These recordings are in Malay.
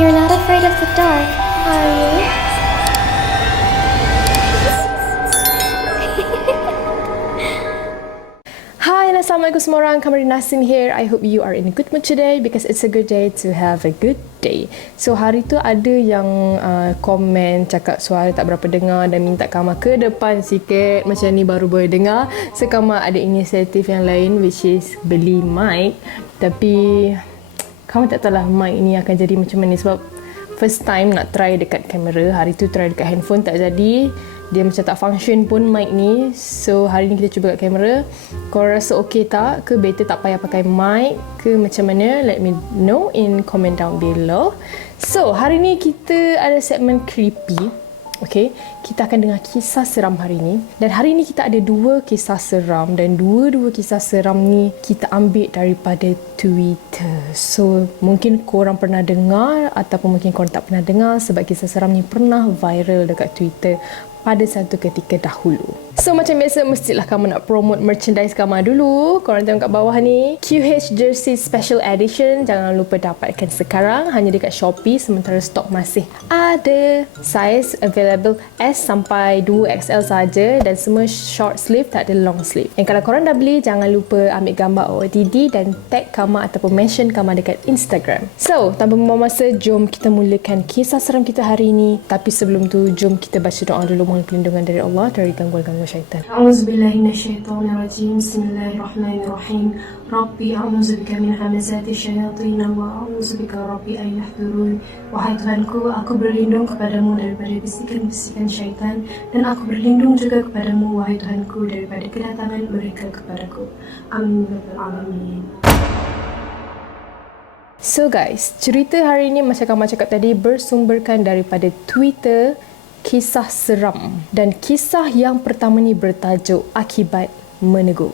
You're not afraid of the dark, are you? Hi, and Assalamualaikum semua orang. Kamari Nasim here. I hope you are in a good mood today because it's a good day to have a good day. So hari tu ada yang komen cakap suara tak berapa dengar dan minta Kama ke depan sikit. Macam ni baru boleh dengar. So Kama ada inisiatif yang lain which is beli mic. Tapi Kama tak tahu lah mic ni akan jadi macam mana sebab first time nak try dekat kamera. Hari tu try dekat handphone tak jadi. Dia macam tak function pun mic ni. So hari ni kita cuba kat kamera. Kau rasa okey tak? Ke better tak payah pakai mic? Ke macam mana? Let me know in comment down below. So hari ni kita ada segmen creepy. Okay, kita akan dengar kisah seram hari ni. Dan hari ni kita ada 2 kisah seram. Dan dua-dua kisah seram ni kita ambil daripada Twitter. So mungkin korang pernah dengar ataupun mungkin korang tak pernah dengar sebab kisah seram ni pernah viral dekat Twitter pada satu ketika dahulu. So macam biasa mestilah kamu nak promote merchandise kamu dulu. Korang tengok kat bawah ni QH Jersey Special Edition. Jangan lupa dapatkan sekarang hanya dekat Shopee sementara stok masih ada. Size available S sampai 2XL saja dan semua short sleeve, tak ada long sleeve. Dan kalau korang dah beli jangan lupa ambil gambar OOTD dan tag kamu ataupun mention kamu dekat Instagram. So tanpa membuang masa, jom kita mulakan kisah seram kita hari ini. Tapi sebelum tu jom kita baca doa dulu mohon perlindungan dari Allah dari gangguan-gangguan syaitan. A'udzubillahi minasyaitonirrajim. Bismillahirrahmanirrahim. Rabbi a'udzubika min hamazati syayatin wa a'udzubika rabbi an yahdurun. Wahai Tuhanku, aku berlindung kepadamu daripada bisikan-bisikan syaitan dan aku berlindung juga kepadamu wahai Tuhanku daripada kedatangan mereka kepadaku. Amin ya rabbal alamin. So guys, cerita hari ini macam Kama cakap tadi bersumberkan daripada Twitter, kisah seram. Dan kisah yang pertama ni bertajuk Akibat Menegur.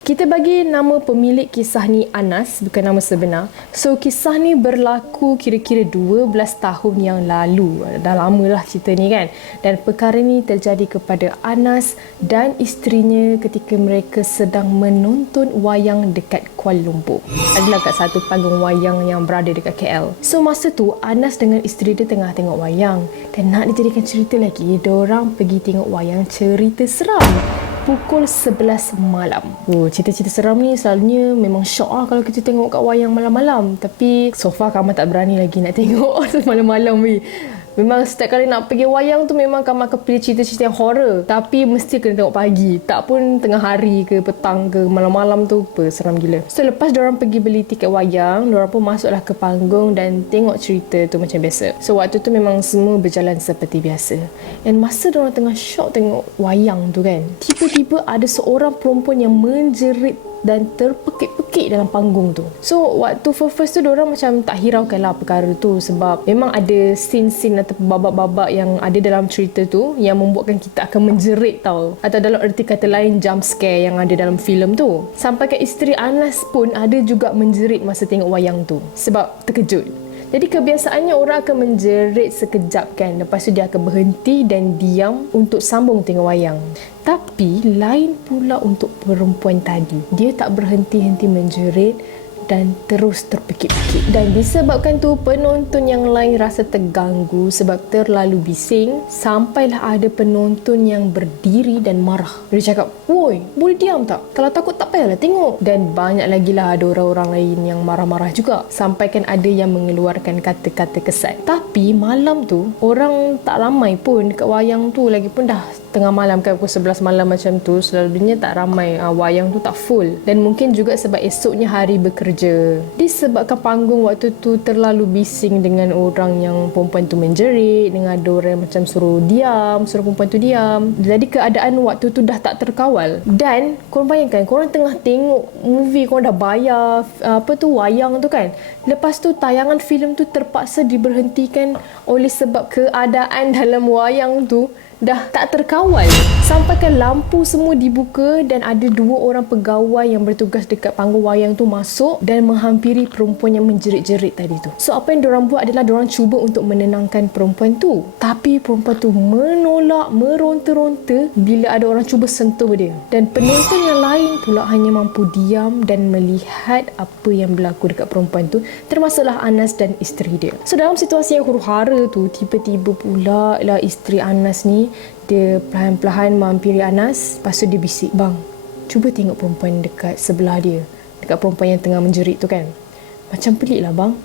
Kita bagi nama pemilik kisah ni Anas, bukan nama sebenar. So kisah ni berlaku kira-kira 12 tahun yang lalu. Dah lama lah cerita ni kan. Dan perkara ni terjadi kepada Anas dan isterinya ketika mereka sedang menonton wayang dekat Kuala Lumpur. Adalah kat satu panggung wayang yang berada dekat KL. So masa tu Anas dengan isteri dia tengah tengok wayang. Dan nak dijadikan cerita lagi, diorang pergi tengok wayang cerita seram pukul 11 malam. Cerita-cerita seram ni selalunya memang syok lah kalau kita tengok kat wayang malam-malam. Tapi so far Kama tak berani lagi nak tengok malam-malam ni. Memang setiap kali nak pergi wayang tu memang Kama akan pilih cerita-cerita yang horror. Tapi mesti kena tengok pagi. Tak pun tengah hari ke petang ke malam-malam tu seram gila. So lepas diorang pergi beli tiket wayang, diorang pun masuklah ke panggung dan tengok cerita tu macam biasa. So waktu tu memang semua berjalan seperti biasa. Dan masa diorang tengah syok tengok wayang tu kan, tiba-tiba ada seorang perempuan yang menjerit dan terpekik-pekik dalam panggung tu. So waktu first tu diorang macam tak hiraukan lah perkara tu sebab memang ada scene-scene atau babak-babak yang ada dalam cerita tu yang membuatkan kita akan menjerit tau. Atau dalam erti kata lain jump scare yang ada dalam filem tu. Sampai ke isteri Anas pun ada juga menjerit masa tengok wayang tu sebab terkejut. Jadi kebiasaannya orang akan menjerit sekejap kan. Lepas tu dia akan berhenti dan diam untuk sambung tengok wayang. Tapi lain pula untuk perempuan tadi. Dia tak berhenti-henti menjerit dan terus terpekik-pekik. Dan disebabkan tu penonton yang lain rasa terganggu sebab terlalu bising. Sampailah ada penonton yang berdiri dan marah. Dia cakap, "Woi, boleh diam tak? Kalau takut tak payahlah tengok." Dan banyak lagi lah ada orang-orang lain yang marah-marah juga. Sampaikan ada yang mengeluarkan kata-kata kesat. Tapi malam tu orang tak ramai pun dekat wayang tu. Lagipun dah tengah malam kan, pukul 11 malam macam tu selalunya tak ramai, wayang tu tak full. Dan mungkin juga sebab esoknya hari bekerja. Disebabkan panggung waktu tu terlalu bising dengan orang yang perempuan tu menjerit, dengan ada orang macam suruh diam, suruh perempuan tu diam. Jadi keadaan waktu tu dah tak terkawal. Dan korang bayangkan, korang tengah tengok movie, korang dah bayar wayang tu kan. Lepas tu tayangan filem tu terpaksa diberhentikan oleh sebab keadaan dalam wayang tu dah tak terkawal. Sampaikan lampu semua dibuka dan ada 2 orang pegawai yang bertugas dekat panggung wayang tu masuk dan menghampiri perempuan yang menjerit-jerit tadi tu. So apa yang diorang buat adalah diorang cuba untuk menenangkan perempuan tu. Tapi perempuan tu menolak, meronta-ronta bila ada orang cuba sentuh dia. Dan penonton yang lain pula hanya mampu diam dan melihat apa yang berlaku dekat perempuan tu, termasuklah Anas dan isteri dia. So dalam situasi yang huru-hara tu, tiba-tiba pula lah isteri Anas ni, dia perlahan-lahan menghampiri Anas. Lepas tu dia bisik, "Bang, cuba tengok perempuan dekat sebelah dia, dekat perempuan yang tengah menjerit tu kan. Macam pelik lah bang.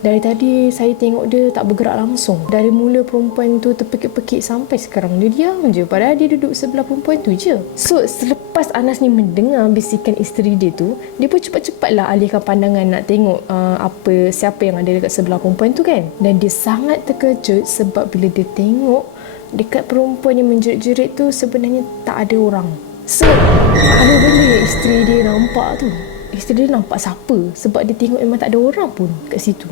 Dari tadi saya tengok dia tak bergerak langsung. Dari mula perempuan tu terpekik-pekik sampai sekarang dia diam je. Padahal dia duduk sebelah perempuan tu je." So selepas Anas ni mendengar bisikan isteri dia tu, dia pun cepat-cepatlah alihkan pandangan nak tengok siapa yang ada dekat sebelah perempuan tu kan. Dan dia sangat terkejut sebab bila dia tengok dekat perempuan yang menjerit-jerit tu sebenarnya tak ada orang. So apa benda yang isteri dia nampak tu? Isteri dia nampak siapa? Sebab dia tengok memang tak ada orang pun kat situ.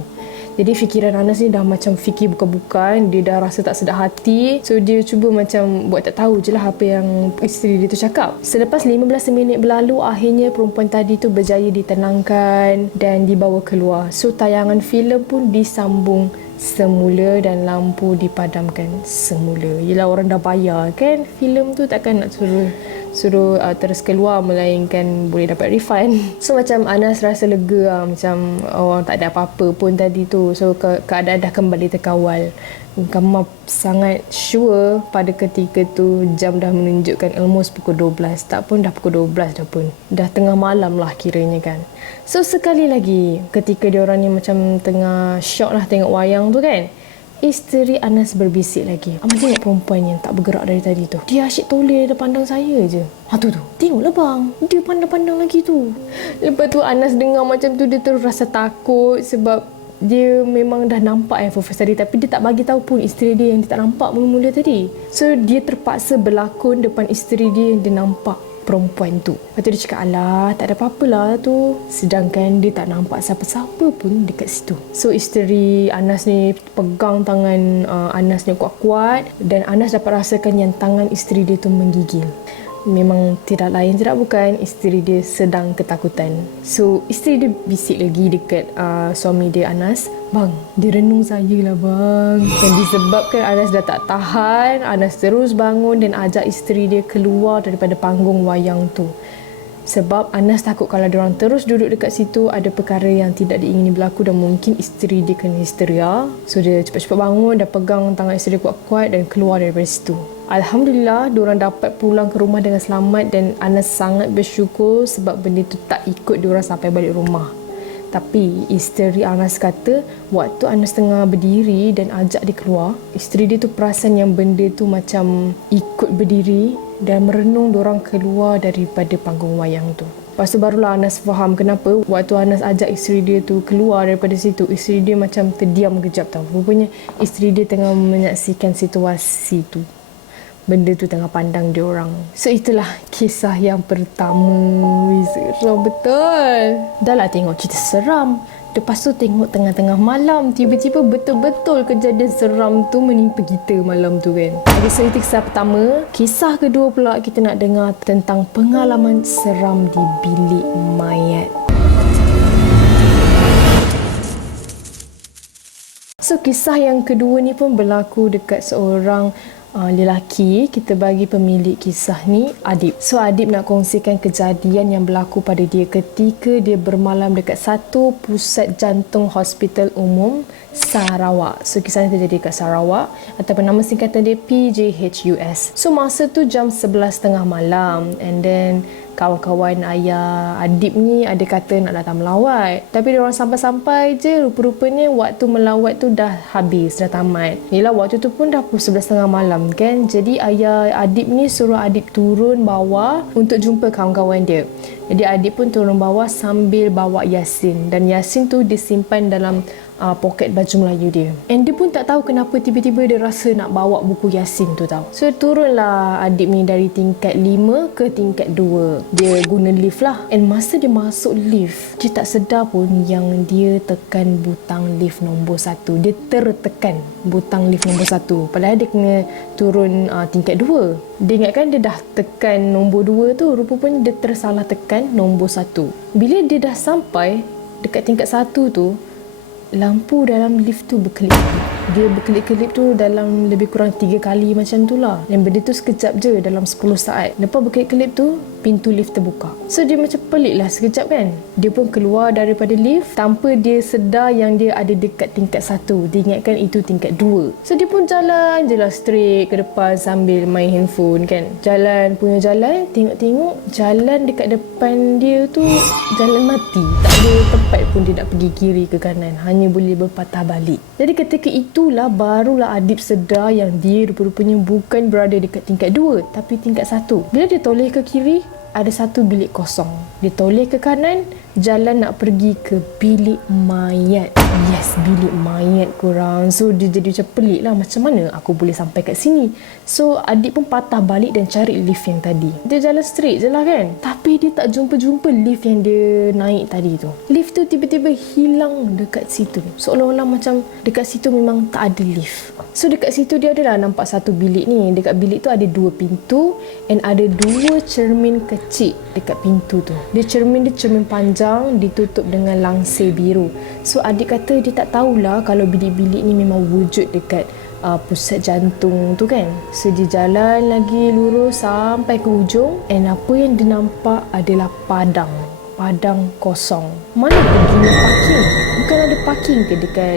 Jadi fikiran Anas ni dah macam fikir bukan-bukan. Dia dah rasa tak sedap hati. So dia cuba macam buat tak tahu je lah apa yang isteri dia tu cakap. Selepas 15 minit berlalu, akhirnya perempuan tadi tu berjaya ditenangkan dan dibawa keluar. So tayangan filem pun disambung semula dan lampu dipadamkan semula. Yelah orang dah bayar kan filem tu, takkan nak suruh terus keluar melainkan boleh dapat refund. So macam Anas rasa lega macam tak ada apa-apa pun tadi tu. So keadaan dah kembali terkawal. Kamu sangat sure pada ketika tu jam dah menunjukkan almost pukul 12. Tak pun dah pukul 12 dah pun. Dah tengah malam lah kiranya kan. So sekali lagi ketika diorang ni macam tengah shock lah tengok wayang tu kan, isteri Anas berbisik lagi. Abang tengok perempuan yang tak bergerak dari tadi tu. Dia asyik toleh dia pandang saya je. Tu. Tengoklah bang. Dia pandang-pandang lagi tu. Lepas tu Anas dengar macam tu, dia terus rasa takut sebab dia memang dah nampak Fofes tadi, tapi dia tak bagi tahu pun isteri dia yang dia tak nampak mula-mula tadi. So dia terpaksa berlakon depan isteri dia yang dia nampak perempuan tu. Lepas tu dia cakap, "Alah, tak ada apa-apa lah tu." Sedangkan dia tak nampak siapa-siapa pun dekat situ. So isteri Anas ni pegang tangan Anas ni kuat-kuat dan Anas dapat rasakan yang tangan isteri dia tu menggigil. Memang tidak lain tidak bukan isteri dia sedang ketakutan. So isteri dia bisik lagi dekat suami dia Anas, "Bang, dia renung saya lah bang." Dan disebabkan Anas dah tak tahan, Anas terus bangun dan ajak isteri dia keluar daripada panggung wayang tu. Sebab Anas takut kalau diorang terus duduk dekat situ, ada perkara yang tidak diingini berlaku dan mungkin isteri dia kena histeria. So dia cepat-cepat bangun, dah pegang tangan isteri kuat-kuat dan keluar daripada situ. Alhamdulillah, diorang dapat pulang ke rumah dengan selamat dan Anas sangat bersyukur sebab benda tu tak ikut diorang sampai balik rumah. Tapi isteri Anas kata waktu Anas tengah berdiri dan ajak dia keluar, isteri dia tu perasan yang benda tu macam ikut berdiri dan merenung diorang keluar daripada panggung wayang tu. Lepas tu barulah Anas faham kenapa waktu Anas ajak isteri dia tu keluar daripada situ, isteri dia macam terdiam kejap tau. Rupanya isteri dia tengah menyaksikan situasi tu. Benda tu tengah pandang dia orang. So itulah kisah yang pertama. Seram betul. Dah lah tengok cerita seram. Lepas tu tengok tengah-tengah malam, tiba-tiba betul-betul kejadian seram tu menimpa kita malam tu kan. Okay, so itu kisah pertama. Kisah kedua pula kita nak dengar tentang pengalaman seram di bilik mayat. So kisah yang kedua ni pun berlaku dekat seorang lelaki. Kita bagi pemilik kisah ni Adib. So Adib nak kongsikan kejadian yang berlaku pada dia ketika dia bermalam dekat satu pusat jantung hospital umum Sarawak. So kisah ni terjadi kat Sarawak ataupun nama singkatan dia PJHUS. So masa tu jam 11.30 malam and then kawan-kawan ayah Adib ni ada kata nak datang melawat. Tapi diorang sampai-sampai je, rupa-rupanya waktu melawat tu dah habis, dah tamat. Yelah waktu tu pun dah pukul 11.30 malam kan. Jadi ayah Adib ni suruh Adib turun bawah untuk jumpa kawan-kawan dia. Jadi Adib pun turun bawah sambil bawa Yasin. Dan Yasin tu disimpan dalam poket baju Melayu dia. And dia pun tak tahu kenapa tiba-tiba dia rasa nak bawa buku Yasin tu tau. So turunlah adik ni dari tingkat 5 ke tingkat 2. Dia guna lift lah. And masa dia masuk lift, dia tak sedar pun yang dia tekan butang lift nombor 1. Dia tertekan butang lift nombor 1. Padahal dia kena turun tingkat 2. Dia ingatkan dia dah tekan nombor 2 tu, rupanya dia tersalah tekan nombor 1. Bila dia dah sampai dekat tingkat 1 tu, lampu dalam lift tu berkelip-kelip. Dia berkelip-kelip tu dalam lebih kurang 3 kali macam tu lah. Dan benda tu sekejap je, dalam 10 saat. Lepas berkelip-kelip tu, pintu lift terbuka. So dia macam pelik lah sekejap kan. Dia pun keluar daripada lift tanpa dia sedar yang dia ada dekat tingkat 1. Dia ingatkan itu tingkat 2. So dia pun jalan je lah straight ke depan sambil main handphone kan. Jalan punya jalan, tengok-tengok jalan dekat depan dia tu jalan mati. Tak ada tempat pun dia nak pergi kiri ke kanan. Hanya boleh berpatah balik. Jadi ketika itulah barulah Adib sedar yang dia rupa-rupanya bukan berada dekat tingkat 2 tapi tingkat 1. Bila dia toleh ke kiri, ada satu bilik kosong. Dia toleh ke kanan, jalan nak pergi ke bilik mayat. Yes, bilik mayat korang. So dia jadi macam pelik lah, macam mana aku boleh sampai kat sini. So adik pun patah balik dan cari lift yang tadi. Dia jalan straight je lah kan, tapi dia tak jumpa-jumpa lift yang dia naik tadi tu. Lift tu tiba-tiba hilang dekat situ. Seolah-olah macam dekat situ memang tak ada lift. So dekat situ dia adalah nampak satu bilik ni. Dekat bilik tu ada 2 pintu and ada 2 cermin kecil dekat pintu tu. Dia cermin panjang ditutup dengan langsir biru. So adik kata dia tak tahulah kalau bilik-bilik ni memang wujud dekat pusat jantung tu kan. So dia jalan lagi lurus sampai ke ujung and apa yang dia nampak adalah padang kosong. Mana perginya parking? Bukan ada parking ke dekat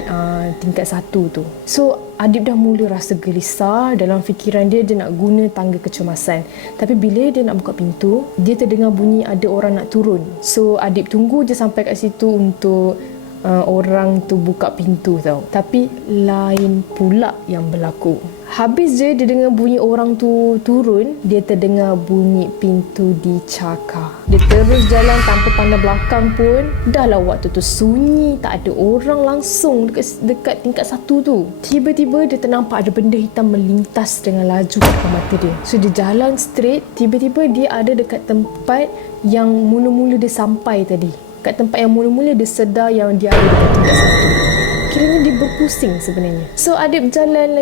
tingkat 1 tu? So Adib dah mula rasa gelisah. Dalam fikiran dia nak guna tangga kecemasan. Tapi bila dia nak buka pintu, dia terdengar bunyi ada orang nak turun. So Adib tunggu je sampai kat situ untuk orang tu buka pintu tau. Tapi lain pula yang berlaku. Habis je dia dengar bunyi orang tu turun, dia terdengar bunyi pintu dicakar. Dia terus jalan tanpa pandang belakang pun. Dah lah waktu tu sunyi, tak ada orang langsung dekat tingkat 1 tu. Tiba-tiba dia ternampak ada benda hitam melintas dengan laju ke depan mata dia. So dia jalan straight, tiba-tiba dia ada dekat tempat yang mula-mula dia sampai tadi. Kat tempat yang mula-mula dia sedar yang dia ada dekat tingkat 1. Kiranya dia berpusing sebenarnya. So Adib jalan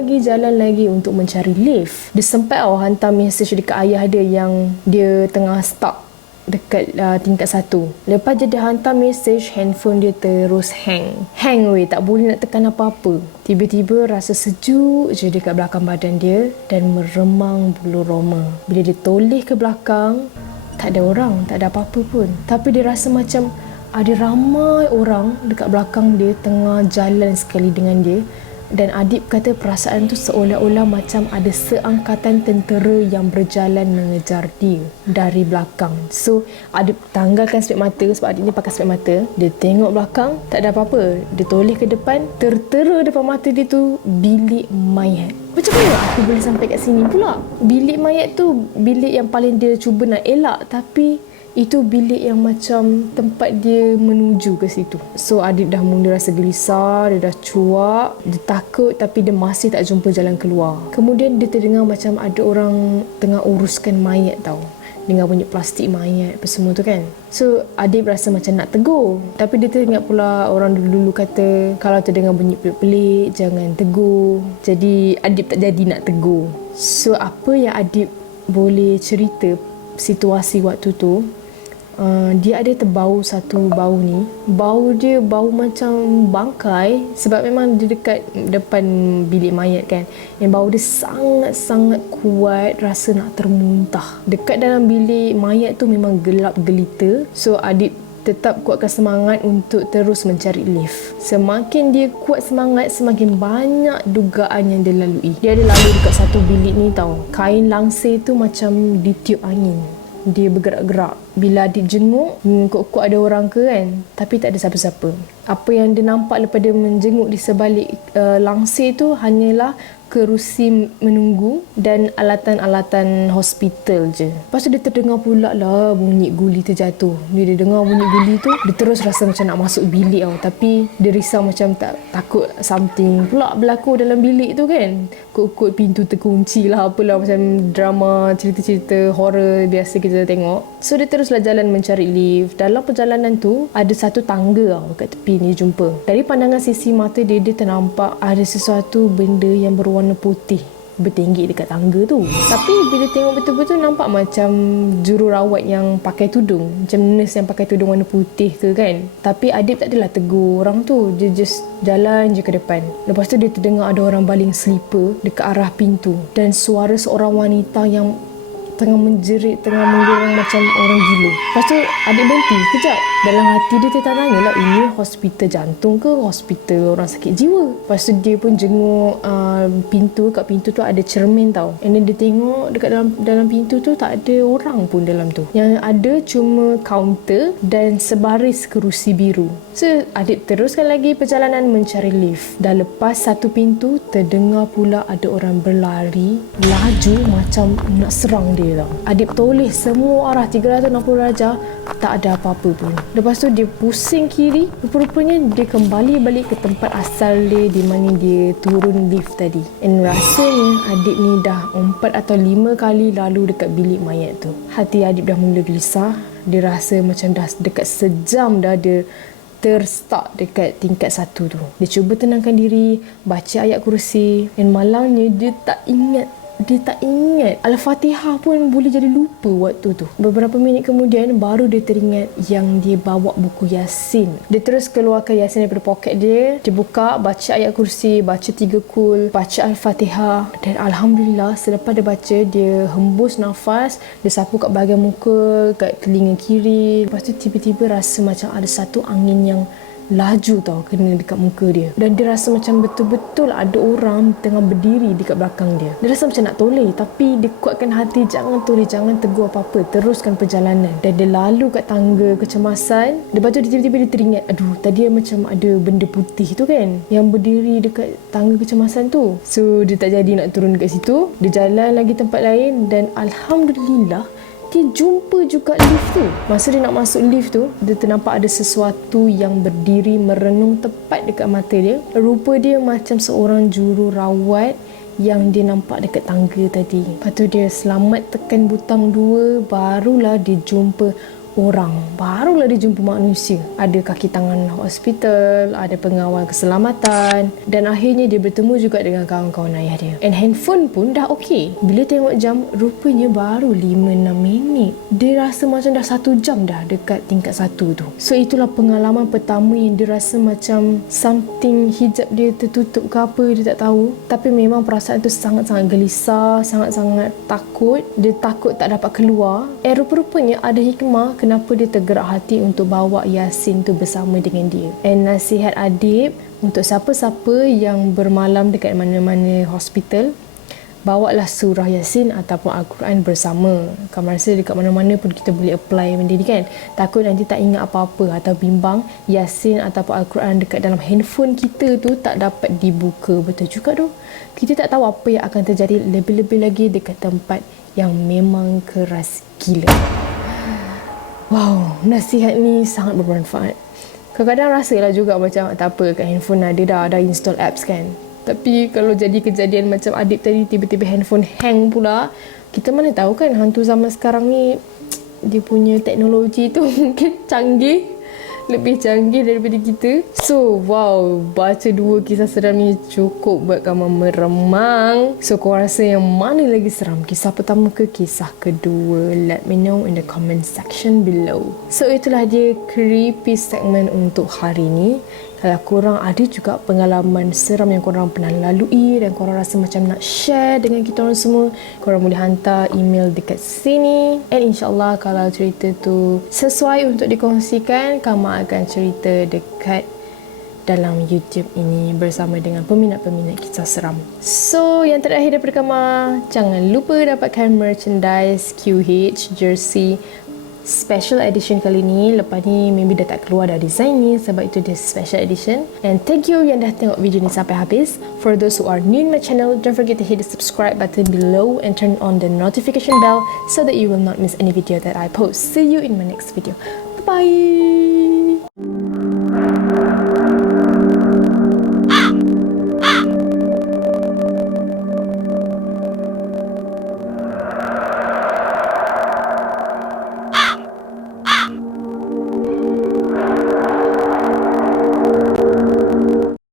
lagi untuk mencari lift. Dia sempat hantar mesej dekat ayah dia yang dia tengah stuck dekat tingkat 1. Lepas je dia hantar mesej, handphone dia terus hang weh, tak boleh nak tekan apa-apa. Tiba-tiba rasa sejuk je dekat belakang badan dia dan meremang bulu roma. Bila dia toleh ke belakang, tak ada orang, tak ada apa-apa pun. Tapi dia rasa macam ada ramai orang dekat belakang dia tengah jalan sekali dengan dia. Dan Adib kata perasaan tu seolah-olah macam ada seangkatan tentera yang berjalan mengejar dia dari belakang. So Adib tanggalkan spek mata sebab Adib ni pakai spek mata. Dia tengok belakang, tak ada apa-apa. Dia toleh ke depan, tertera depan mata dia tu bilik mayat. Macam mana aku boleh sampai kat sini pula? Bilik mayat tu bilik yang paling dia cuba nak elak, tapi itu bilik yang macam tempat dia menuju ke situ. So Adib dah mula rasa gelisah, dia dah cuak, dia takut tapi dia masih tak jumpa jalan keluar. Kemudian dia terdengar macam ada orang tengah uruskan mayat tau. Dengar bunyi plastik mayat apa semua tu kan. So Adib rasa macam nak tegur, tapi dia teringat pula orang dulu-dulu kata kalau terdengar bunyi pelik-pelik jangan tegur. Jadi Adib tak jadi nak tegur. So apa yang Adib boleh cerita situasi waktu tu, dia ada terbau satu bau ni. Bau dia bau macam bangkai sebab memang dia dekat depan bilik mayat kan. Yang bau dia sangat-sangat kuat, rasa nak termuntah. Dekat dalam bilik mayat tu memang gelap gelita. So Adib tetap kuatkan semangat untuk terus mencari lift. Semakin dia kuat semangat, semakin banyak dugaan yang dia lalui. Dia ada lalu dekat satu bilik ni tau. Kain langsir tu macam ditiup angin. Dia bergerak-gerak. bila Adib jenguk, kok ada orang ke kan, tapi tak ada siapa-siapa. Apa yang dia nampak lepas dia menjenguk di sebalik langsir tu hanyalah kerusi menunggu dan alatan-alatan hospital je. Lepas tu dia terdengar pula lah bunyi guli terjatuh. Dia dengar bunyi guli tu, dia terus rasa macam nak masuk bilik tau. Tapi dia risau macam takut something pula berlaku dalam bilik tu kan. Kut-kut pintu terkunci lah, apalah macam drama cerita-cerita horror biasa kita tengok. So dia teruslah jalan mencari lift. Dalam perjalanan tu ada satu tangga tau kat tepi ni jumpa. Dari pandangan sisi mata dia ternampak ada sesuatu benda yang berwarna putih bertinggi dekat tangga tu. Tapi bila tengok betul-betul nampak macam jururawat yang pakai tudung, macam nurse yang pakai tudung warna putih tu kan. Tapi Adib tak adalah tegur orang tu, dia just jalan je ke depan. Lepas tu dia terdengar ada orang baling slipper dekat arah pintu dan suara seorang wanita yang tengah menjerit, tengah menggoreng macam orang gila. Lepas tu Adib berhenti kejap. Dalam hati dia tertanya lah, ini hospital jantung ke hospital orang sakit jiwa. Lepas tu dia pun jenguk pintu. Kat pintu tu ada cermin tau. And then dia tengok dekat dalam pintu tu tak ada orang pun dalam tu. Yang ada cuma kaunter dan sebaris kerusi biru. So Adib teruskan lagi perjalanan mencari lift. Dah lepas satu pintu, terdengar pula ada orang berlari laju macam nak serang dia tau. Adib toleh semua arah 360 darjah, tak ada apa-apa pun. Lepas tu dia pusing kiri, rupa-rupanya dia kembali balik ke tempat asal dia di mana dia turun lift tadi. And rasanya Adib ni dah 4 atau 5 kali lalu dekat bilik mayat tu. Hati Adib dah mula gelisah. Dia rasa macam dah dekat sejam dah dia terstuck dekat tingkat 1 tu. Dia cuba tenangkan diri, baca ayat kursi, dan malangnya dia tak ingat Al-Fatihah pun boleh jadi lupa waktu tu. Beberapa minit kemudian baru dia teringat yang dia bawa buku Yasin. Dia terus keluarkan Yasin daripada poket dia. Dia buka, baca ayat kursi, baca 3 kul, baca Al-Fatihah. Dan Alhamdulillah selepas dia baca, dia hembus nafas. Dia sapu kat bahagian muka, kat telinga kiri. Lepas tu tiba-tiba rasa macam ada satu angin yang laju tau kena dekat muka dia. Dan dia rasa macam betul-betul ada orang tengah berdiri dekat belakang dia. Dia rasa macam nak toleh, tapi dia kuatkan hati, jangan toleh, jangan tegur apa-apa, teruskan perjalanan. Dan dia lalu kat tangga kecemasan. Lepas tu tiba-tiba dia teringat, aduh tadi macam ada benda putih tu kan yang berdiri dekat tangga kecemasan tu. So dia tak jadi nak turun dekat situ. Dia jalan lagi tempat lain dan Alhamdulillah dia jumpa juga lift tu. Masa dia nak masuk lift tu, dia ternampak ada sesuatu yang berdiri merenung tepat dekat mata dia. Rupa dia macam seorang jururawat yang dia nampak dekat tangga tadi. Lepas tu dia selamat tekan butang 2, barulah dia jumpa orang. Barulah dia jumpa manusia. Ada kaki tangan hospital, ada pengawal keselamatan, dan akhirnya dia bertemu juga dengan kawan-kawan ayah dia. And handphone pun dah okey. Bila tengok jam, rupanya baru 5-6 minit. Dia rasa macam dah 1 jam dah dekat tingkat 1 tu. So itulah pengalaman pertama yang dia rasa macam something, hijab dia tertutup ke apa, dia tak tahu. Tapi memang perasaan tu sangat-sangat gelisah, sangat-sangat takut. Dia takut tak dapat keluar. Rupa-rupanya ada hikmah kenapa dia tergerak hati untuk bawa Yasin tu bersama dengan dia. And nasihat Adib untuk siapa-siapa yang bermalam dekat mana-mana hospital, bawalah surah Yasin ataupun Al-Quran bersama. Kamu rasa dekat mana-mana pun kita boleh apply benda ni kan. Takut nanti tak ingat apa-apa atau bimbang, Yasin ataupun Al-Quran dekat dalam handphone kita tu tak dapat dibuka. Betul juga tu. Kita tak tahu apa yang akan terjadi, lebih-lebih lagi dekat tempat yang memang keras gila. Wow, nasihat ni sangat bermanfaat. Kadang-kadang rasalah juga macam tak apa, kat handphone ada install apps kan. Tapi kalau jadi kejadian macam Adib tadi, tiba-tiba handphone hang pula, kita mana tahu kan hantu zaman sekarang ni dia punya teknologi tu mungkin canggih, lebih canggih daripada kita. So wow, baca 2 kisah seram ni cukup buat kamu meremang. So kau rasa yang mana lagi seram, kisah pertama ke kisah kedua? Let me know in the comment section below. So itulah dia creepy segment untuk hari ni. Kalau korang ada juga pengalaman seram yang korang pernah lalui dan korang rasa macam nak share dengan kita orang semua, korang boleh hantar email dekat sini. And insyaAllah kalau cerita tu sesuai untuk dikongsikan, Kama akan cerita dekat dalam YouTube ini bersama dengan peminat-peminat kisah seram. So yang terakhir daripada Kama, jangan lupa dapatkan merchandise QH, jersey, special edition kali ni. Lepas ni maybe dah tak keluar dah design ni, sebab itu dia special edition. And thank you yang dah tengok video ni sampai habis. For those who are new in my channel, don't forget to hit the subscribe button below and turn on the notification bell so that you will not miss any video that I post. See you in my next video. Bye bye.